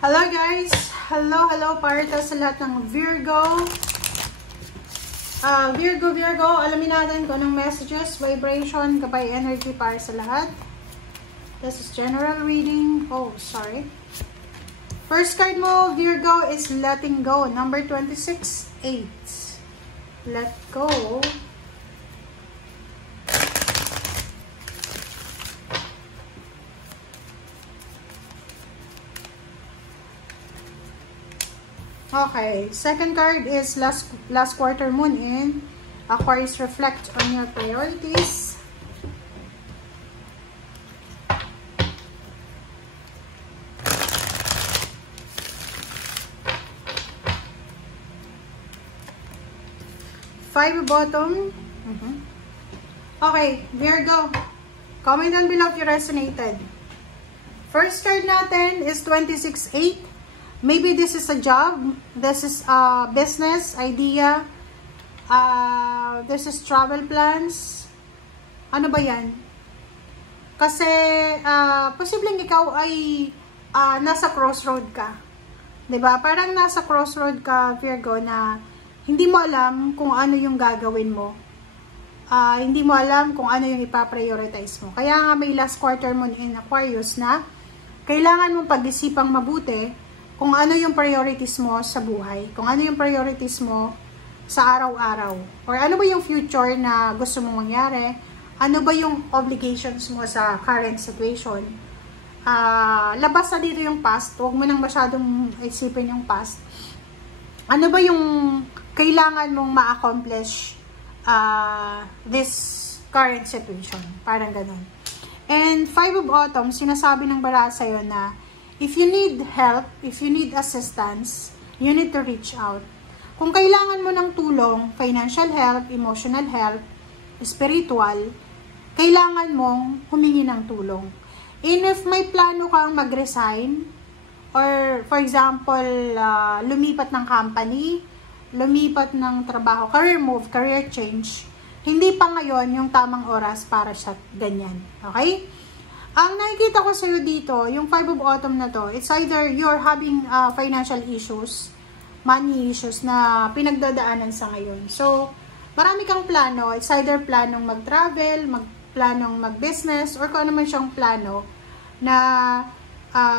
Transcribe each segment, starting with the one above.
Hello guys! Hello para sa lahat ng Virgo. Virgo, alamin natin kung anong messages, vibration, gabay energy para sa lahat. This is general reading. Oh, sorry. First card mo, Virgo, is letting go. Number 26, 8. Let go. Okay, second card is last quarter moon in Aquarius. Reflect on your priorities. Five bottom. Okay, Virgo, comment down below if you resonated. First card natin is 26-8. Maybe this is a job, this is a business idea, this is travel plans. Ano ba yan? Kasi, posibleng ikaw ay nasa crossroad ka. 'Di ba? Parang nasa crossroad ka, Virgo, na hindi mo alam kung ano yung gagawin mo. Hindi mo alam kung ano yung ipaprioritize mo. Kaya nga may last quarter moon in Aquarius na kailangan mong pag-isipang mabuti kung ano yung priorities mo sa buhay, kung ano yung priorities mo sa araw-araw, or ano ba yung future na gusto mong mangyari, ano ba yung obligations mo sa current situation. Labas na dito yung past, huwag mo nang masyadong isipin yung past. Ano ba yung kailangan mong ma-accomplish this current situation, parang ganun. And Five of Autumn, sinasabi ng bara sa'yo na if you need help, if you need assistance, you need to reach out. Kung kailangan mo ng tulong, financial help, emotional help, spiritual, kailangan mong humingi ng tulong. And if may plano kang mag-resign, or for example, lumipat ng company, lumipat ng trabaho, career move, career change, hindi pa ngayon yung tamang oras para sa ganyan. Okay? Ang nakikita ko sa'yo dito, yung Five of Autumn na to, it's either you're having financial issues, money issues na pinagdadaanan sa ngayon. So, marami kang plano. It's either planong mag-travel, planong mag-business, or kung ano man siyang plano na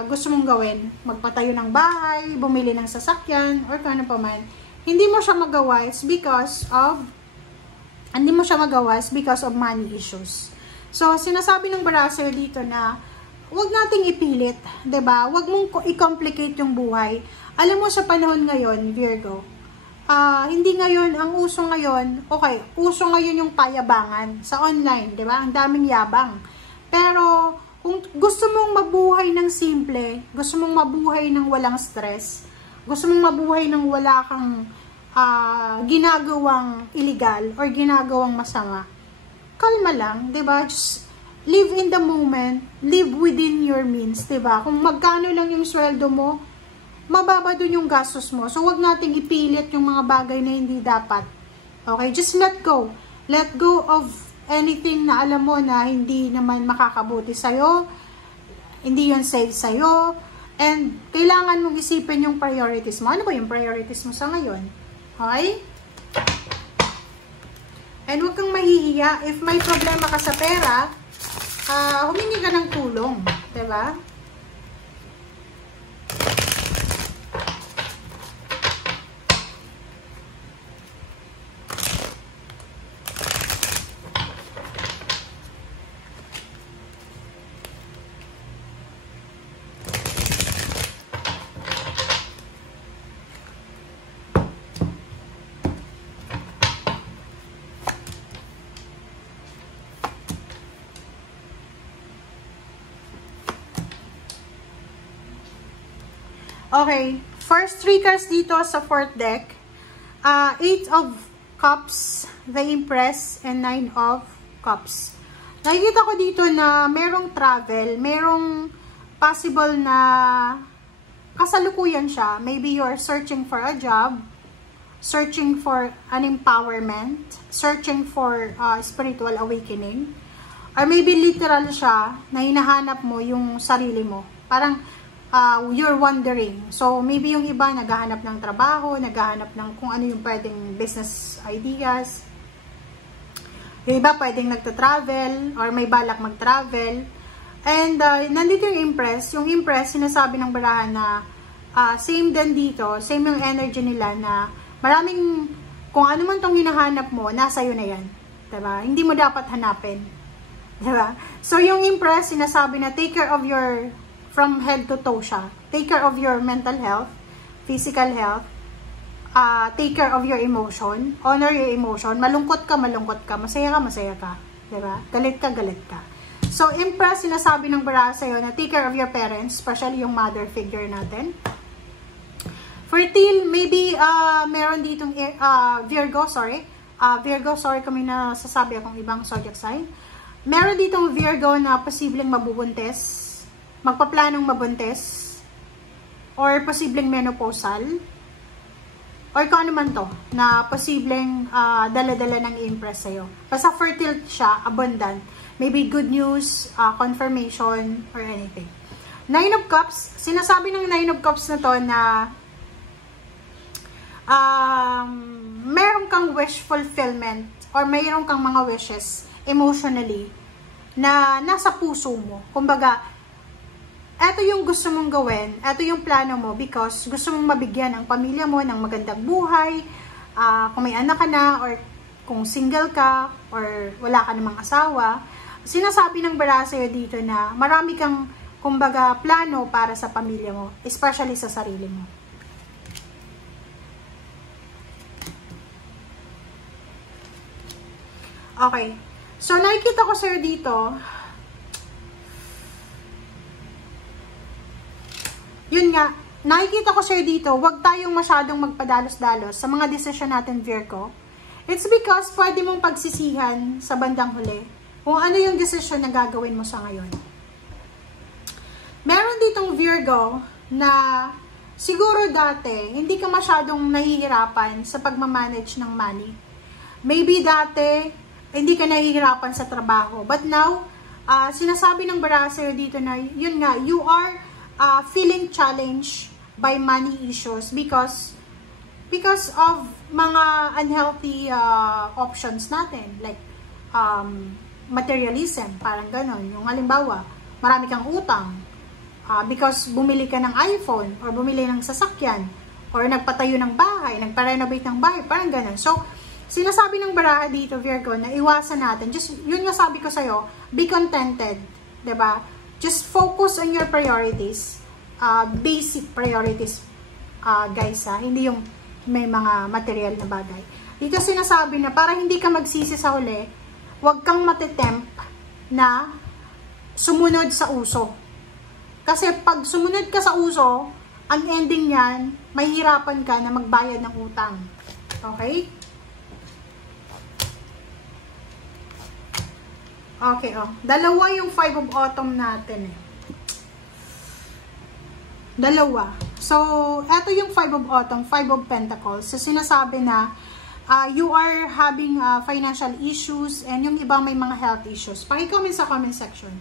gusto mong gawin. Magpatayo ng bahay, bumili ng sasakyan, or kung ano pa man. Hindi mo siya magawa, it's because of money issues. So, sinasabi ng bara sa'yo dito na huwag nating ipilit, 'di ba? Huwag mong i-complicate yung buhay. Alam mo sa panahon ngayon, Virgo, hindi ngayon, ang uso ngayon, uso ngayon yung payabangan sa online, 'di ba? Ang daming yabang. Pero, kung gusto mong mabuhay ng simple, gusto mong mabuhay ng walang stress, gusto mong mabuhay ng wala kang ginagawang illegal or ginagawang masama, kalma lang, 'di ba? Just live in the moment, live within your means, 'di ba? Kung magkano lang yung sweldo mo, mababa dun yung gastos mo. So, wag nating ipilit yung mga bagay na hindi dapat. Okay? Just let go. Let go of anything na alam mo na hindi naman makakabuti sa'yo, hindi yun safe sa'yo, and kailangan mong isipin yung priorities mo. Ano ba yung priorities mo sa ngayon? Okay? And huwag kang mahihiya. If may problema ka sa pera, humingi ka ng tulong. Diba? Okay, first three cards dito sa fourth deck. Eight of Cups, the Empress, and Nine of Cups. Nakikita ko dito na merong travel, merong possible na kasalukuyan siya. Maybe you're searching for a job, searching for an empowerment, searching for spiritual awakening, or maybe literal siya na hinahanap mo yung sarili mo. Parang you're wondering. So, maybe yung iba naghahanap ng trabaho, naghahanap ng kung ano yung pwedeng business ideas. Yung iba pwedeng nagta-travel or may balak mag-travel. And nandito yung Empress. Yung Empress, sinasabi ng barahan na same din dito, same yung energy nila na maraming, kung ano man tong hinahanap mo, nasa iyo na yan. Diba? Hindi mo dapat hanapin. Diba? So, yung Empress, sinasabi na take care of your, from head to toe siya. Take care of your mental health, physical health, take care of your emotion, honor your emotion, malungkot ka, masaya ka. Diba? Galit ka. So, Empress, sinasabi ng baraha sa'yo na take care of your parents, especially yung mother figure natin. Fertile, maybe meron ditong Virgo, sorry kung may nasasabi akong ibang zodiac sign. Meron ditong Virgo na posibleng mabubuntis, magpaplanong mabuntis, or posibleng menopausal, or kung ano man to, na posibleng dala-dala ng Empress sa'yo. Basta fertile siya, abundant, maybe good news, confirmation, or anything. Nine of Cups, sinasabi ng Nine of Cups na to na meron kang wish fulfillment or mayroon kang mga wishes emotionally na nasa puso mo. Kumbaga, eto yung gusto mong gawin, eto yung plano mo because gusto mong mabigyan ang pamilya mo ng magandang buhay, kung may anak ka na or kung single ka or wala ka namang asawa. Sinasabi ng baraha sa'yo dito na marami kang, kumbaga, plano para sa pamilya mo, especially sa sarili mo. Okay. So, nakikita ko sir dito, yun nga, nakikita ko sir dito, wag tayong masyadong magpadalos-dalos sa mga desisyon natin, Virgo. It's because pwede mong pagsisihan sa bandang huli kung ano yung desisyon na gagawin mo sa ngayon. Meron ditong Virgo na siguro dati, hindi ka masyadong nahihirapan sa pagmamanage ng money. Maybe dati, hindi ka nahihirapan sa trabaho. But now, sinasabi ng baraha sa'yo dito na, yun nga, you are feeling challenged by money issues because of mga unhealthy options natin. Like, materialism, parang ganon. Yung halimbawa, marami kang utang because bumili ka ng iPhone or bumili ng sasakyan or nagpatayo ng bahay, nagpa-renovate ng bahay, parang ganon. So, sinasabi ng baraha dito, Virgo, na iwasan natin. Just, yun nga sabi ko sa'yo, be contented. Diba? Just focus on your priorities. Basic priorities, guys, ha? Hindi yung may mga material na bagay. Dito sinasabi na para hindi ka magsisi sa huli, huwag kang matitempt na sumunod sa uso. Kasi pag sumunod ka sa uso, ang ending niyan, mahihirapan ka na magbayad ng utang. Okay? Okay, dalawa yung 5 of Autumn natin eh. Dalawa. So, eto yung 5 of Autumn, 5 of Pentacles. So, sinasabi na you are having financial issues and yung iba may mga health issues. Paki-comment sa comment section.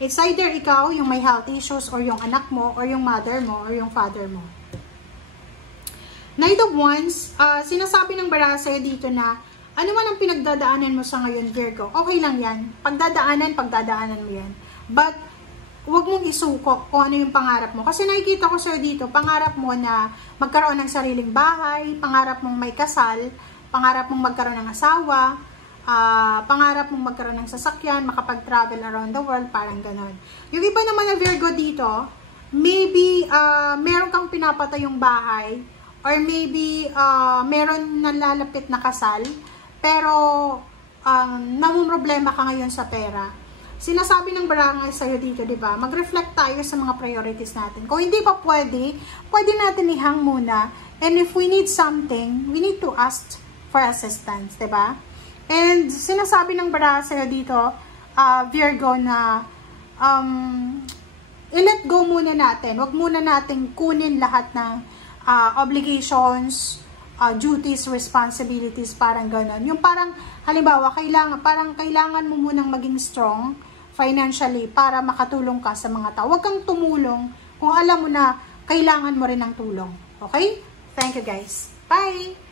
It's either ikaw yung may health issues or yung anak mo or yung mother mo or yung father mo. Knight of Wands, sinasabi ng baraha sa'yo dito na ano man ang pinagdadaanan mo sa ngayon, Virgo, okay lang yan. Pagdadaanan mo yan. But, huwag mong isuko kung ano yung pangarap mo. Kasi nakikita ko sir dito, pangarap mo na magkaroon ng sariling bahay, pangarap mong may kasal, pangarap mong magkaroon ng asawa, pangarap mong magkaroon ng sasakyan, makapag-travel around the world, parang ganon. Yung iba naman na Virgo dito, maybe meron kang pinapatayong bahay, or maybe meron nalalapit na kasal, pero namumroblema ka ngayon sa pera. Sinasabi ng barangay sa'yo dito, di ba? Mag-reflect tayo sa mga priorities natin. Kung hindi pa pwede natin ihang muna. And if we need something, we need to ask for assistance, di ba? And sinasabi ng barangay sa'yo dito, Virgo, na i-let go muna natin. Huwag muna natin kunin lahat ng obligations, duties, responsibilities, parang gano'n. Yung parang, halimbawa, kailangan mo munang maging strong financially para makatulong ka sa mga tao. Huwag kang tumulong kung alam mo na kailangan mo rin ng tulong. Okay? Thank you guys. Bye!